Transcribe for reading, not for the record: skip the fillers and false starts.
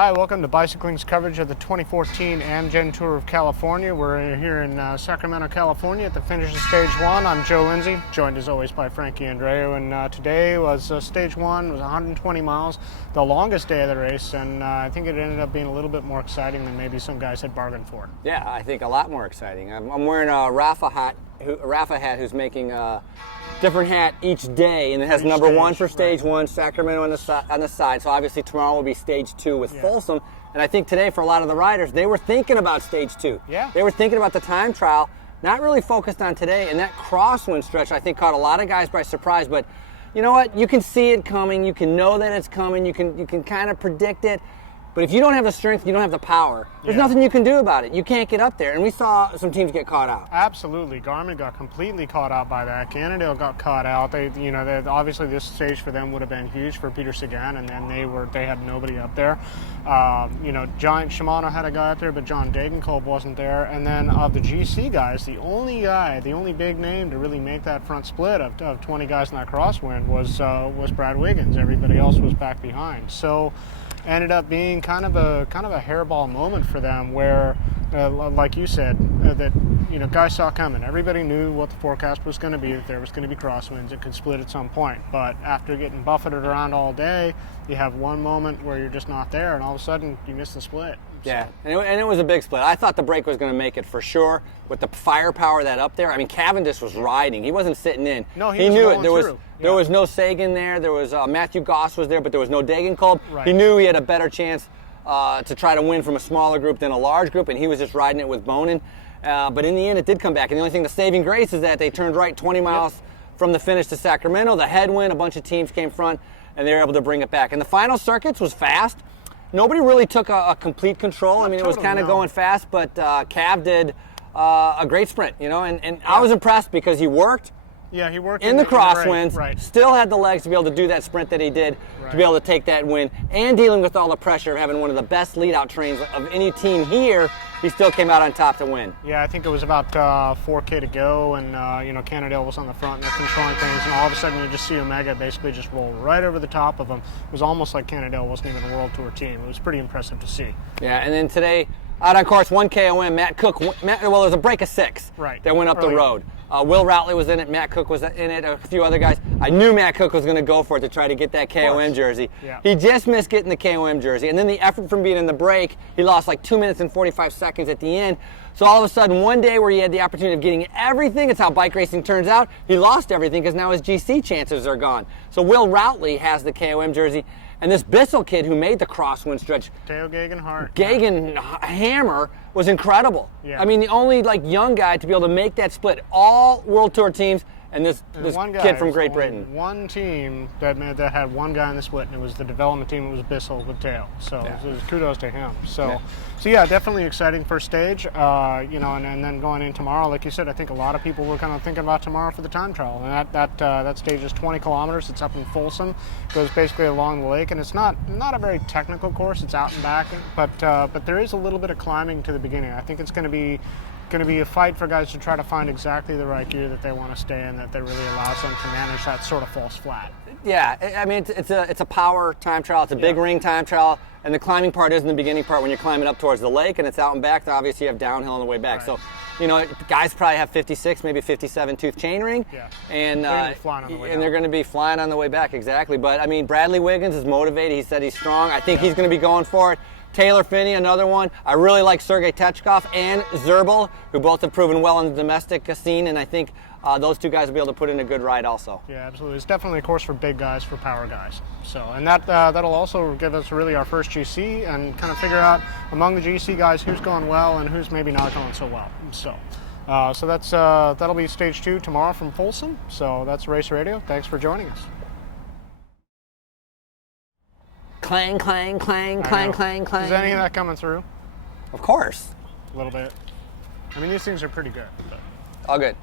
Hi, welcome to Bicycling's coverage of the 2014 Amgen Tour of California. We're here in Sacramento, California at the finish of Stage 1. I'm Joe Lindsay, joined as always by Frankie Andreu, and today was Stage 1. It was 120 miles, the longest day of the race, and I think it ended up being a little bit more exciting than maybe some guys had bargained for. Yeah, I think a lot more exciting. I'm wearing a Rafa hat who's making a different hat each day, and it has number 1 for Stage 1, Sacramento on the side. So obviously tomorrow will be Stage 2 with Folsom. And I think today for a lot of the riders, they were thinking about Stage 2. Yeah. They were thinking about the time trial, not really focused on today. And that crosswind stretch, I think, caught a lot of guys by surprise. But you know what? You can see it coming. You can know that it's coming. You can kind of predict it. But if you don't have the strength, you don't have the power, there's nothing you can do about it. You can't get up there. And we saw some teams get caught out. Absolutely. Garmin got completely caught out by that. Cannondale got caught out. They obviously this stage for them would have been huge for Peter Sagan, and then they had nobody up there. Giant Shimano had a guy up there, but John Degenkolb wasn't there. And then of the GC guys, the only big name to really make that front split of 20 guys in that crosswind was Brad Wiggins. Everybody else was back behind. So ended up being kind of a hairball moment for them where, like you said, guys saw coming. Everybody knew what the forecast was going to be, that there was going to be crosswinds. It could split at some point. But after getting buffeted around all day, you have one moment where you're just not there, and all of a sudden you miss the split. Yeah, and it was a big split. I thought the break was going to make it for sure with the firepower that up there. I mean, Cavendish was riding. He wasn't sitting in. No, he knew it. There was no Sagan there. There was Matthew Goss was there, but there was no Degenkolb. Right. He knew he had a better chance to try to win from a smaller group than a large group, and he was just riding it with Bonin. But in the end, it did come back. And the only thing, the saving grace is that they turned right 20 miles from the finish to Sacramento. The headwind, a bunch of teams came front, and they were able to bring it back. And the final circuits was fast. Nobody really took a complete control. I mean, it was kind of going fast, but Cav did a great sprint, and I was impressed because he worked. Yeah, he worked in the crosswinds, right. Still had the legs to be able to do that sprint that he did, to be able to take that win, and dealing with all the pressure of having one of the best lead-out trains of any team here, he still came out on top to win. Yeah, I think it was about 4K to go, and Cannondale was on the front, and they're controlling things, and all of a sudden you just see Omega basically just roll right over the top of them. It was almost like Cannondale wasn't even a World Tour team. It was pretty impressive to see. Yeah, and then today, out on course, 1 KOM, Matt Cook, there was a break of 6 that went up the road. Will Routley was in it, Matt Cook was in it, a few other guys. I knew Matt Cook was going to go for it to try to get that KOM jersey. Yeah. He just missed getting the KOM jersey, and then the effort from being in the break, he lost like 2 minutes and 45 seconds at the end. So all of a sudden, one day where he had the opportunity of getting everything, it's how bike racing turns out, he lost everything because now his GC chances are gone. So Will Routley has the KOM jersey, and this Bissell kid who made the crosswind stretch, Theo Gegenhardt. Hammer, was incredible. Yeah. I mean, the only young guy to be able to make that split. All World Tour teams, and this kid from Great Britain. One team that had one guy in the split, and it was the development team. It was Bissell with Theo. So it was kudos to him. So definitely exciting first stage. And then going in tomorrow, like you said, I think a lot of people were kind of thinking about tomorrow for the time trial. And that stage is 20 kilometers. It's up in Folsom. It goes basically along the lake, and it's not a very technical course. It's out and back, but there is a little bit of climbing to the beginning. I think it's going to be a fight for guys to try to find exactly the right gear that they want to stay in, that really allows them to manage that sort of false flat. Yeah, I mean, it's a power time trial. It's a big ring time trial, and the climbing part is in the beginning part when you're climbing up towards the lake, and it's out and back. Obviously, you have downhill on the way back. Right. So, guys probably have 56, maybe 57 tooth chain ring, and they're going to be flying on the way back. Exactly. But I mean, Bradley Wiggins is motivated. He said he's strong. I think he's going to be going for it. Taylor Phinney, another one. I really like Sergei Techkov and Zerbal, who both have proven well in the domestic scene, and I think those two guys will be able to put in a good ride also. Yeah, absolutely. It's definitely a course for big guys, for power guys. So, and that'll also give us really our first GC and kind of figure out among the GC guys who's going well and who's maybe not going so well. So that'll be stage 2 tomorrow from Folsom. So that's Race Radio. Thanks for joining us. Clang, clang, clang, clang, clang, clang. Is any of that coming through? Of course. A little bit. I mean, these things are pretty good. But. All good.